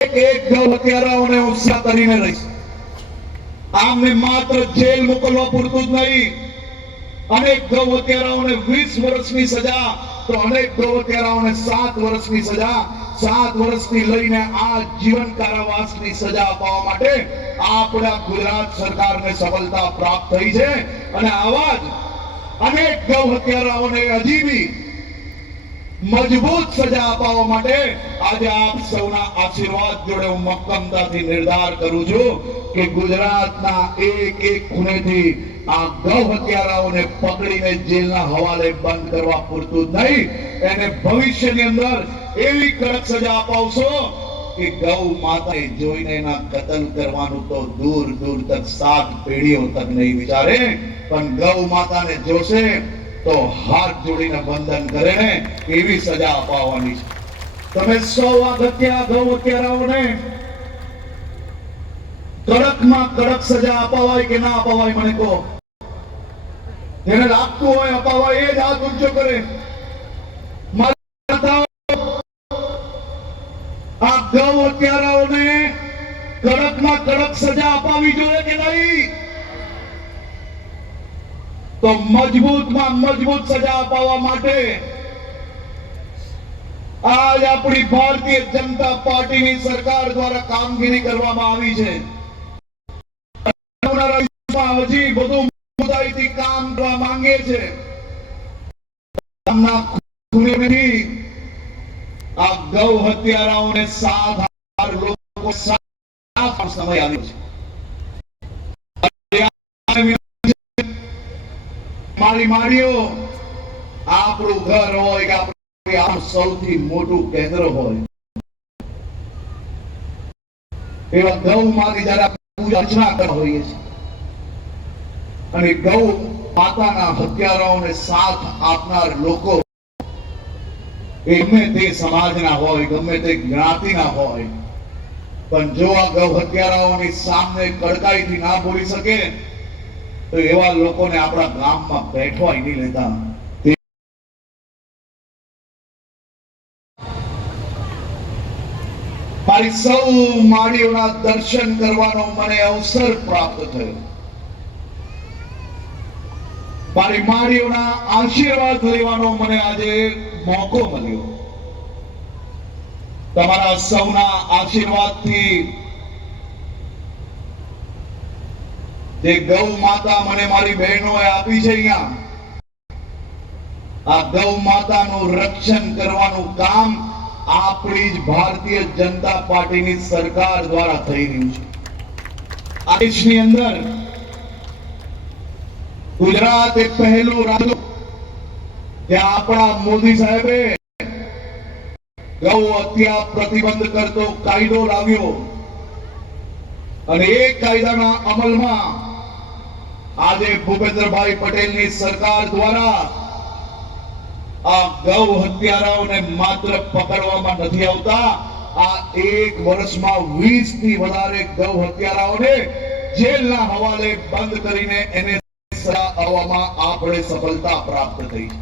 એક ગૌ હત્યારાઓને ઉત્સાહ કરીને રહીશ. આમને માત્ર જેલ મોકલવા પૂરતું જ નહીં, અનેક ગૌ હત્યારાઓને 20 વર્ષની સજા, તો અનેક ગૌ હત્યારાઓને 7 વર્ષની સજા, 7 વર્ષથી લઈને આજીવન કારાવાસની સજા અપાવવા માટે આપણા ગુજરાત સરકારને સફળતા પ્રાપ્ત થઈ છે. અને આવા જ અનેક ગૌ હત્યારાઓને હજી બી મજબૂત સજા અપાવવા માટે આજે આપ સૌના આશીર્વાદ જોડે હું મક્કમતાથી નિર્ધાર કરું છું કે ગુજરાતના એક એક ખૂણેથી આ ગૌ હત્યારાઓને પકડીને જેલના હવાલે બંધ કરવા પૂરતું જ નહીં, એને ભવિષ્યની અંદર એવી કડક સજા અપાવશો કે ગૌ માતાને જોઈને એના કતલ કરવાનું તો દૂર દૂર તક 7 પેઢીઓ તક નહીં વિચારે, પણ ગૌ માતાને જોશે તો હાથ જોડીને વંદન કરે ને એવી સજા અપાવવાની છે. તમે સૌ આ ગૌ હત્યારાઓને કડકમાં કડક સજા અપાવાય કે ના અપાવાય મને કહો. જેને લાગતું હોય અપાવાય એ જ હાથ ઊંચો કરે. આ ગૌ હત્યારાઓને કડકમાં કડક સજા અપાવી જોઈએ કે નહીં? તો મજબૂતમાં મજબૂત સજા અપાવવા માટે આજ આપણી ભારતીય જનતા પાર્ટીની સરકાર દ્વારા કામગીરી કરવામાં આવી છે. હજી બધું મુદ્દાથી કામ કરવા માંગે છે. આ ગૌ હત્યારાઓને સાધાર લોકો સાફ સમય આવ્યો છે. મારી માડીઓ, આપણું ઘર હોય કે આપણું સૌથી મોટું કેન્દ્ર હોય, એવા ગૌ માની જયારે પૂજા અર્ચના કરતા હોઈએ છીએ અને ગૌ માતાના હત્યારાઓને સાથ આપનાર લોકો ગમે તે સમાજના હોય, ગમે તે જ્ઞાતિના હોય, પણ જો આ ગૌ હત્યારાઓની સામે કડકાઈથી ના બોલી શકે તો એવા લોકોને આપણા ગામમાં બેઠવા નહીં લેતા. મારી સૌ માડીઓના દર્શન કરવાનો મને અવસર પ્રાપ્ત થયો. મારી માડીઓના આશીર્વાદ લેવાનો મને આજે મોકો મળ્યો. તમારા સૌના આશીર્વાદથી જે ગૌ માતા મને મારી બહેનોએ આપી છે, અહીંયા આ ગૌ માતાનું રક્ષણ કરવાનું કામ આપણી જ ભારતીય જનતા પાર્ટીની સરકાર દ્વારા થઈ રહ્યું છે. આ દેશની અંદર ગુજરાત એક પહેલું રાજ્ય જ્યાં આપણા મોદી સાહેબે ગૌ હત્યા પ્રતિબંધ કરતો કાયદો લાવ્યો અને એ કાયદાના અમલમાં આજે ભૂપેન્દ્રભાઈ પટેલની સરકાર દ્વારા આ ગૌ હત્યારાઓને માત્ર પકડવામાં નથી આવતા, આ એક વર્ષમાં 20 થી વધારે ગૌ હત્યારાઓને જેલના હવાલે બંધ કરીને એને સજા આપવામાં આપણે સફળતા પ્રાપ્ત થઈ છે.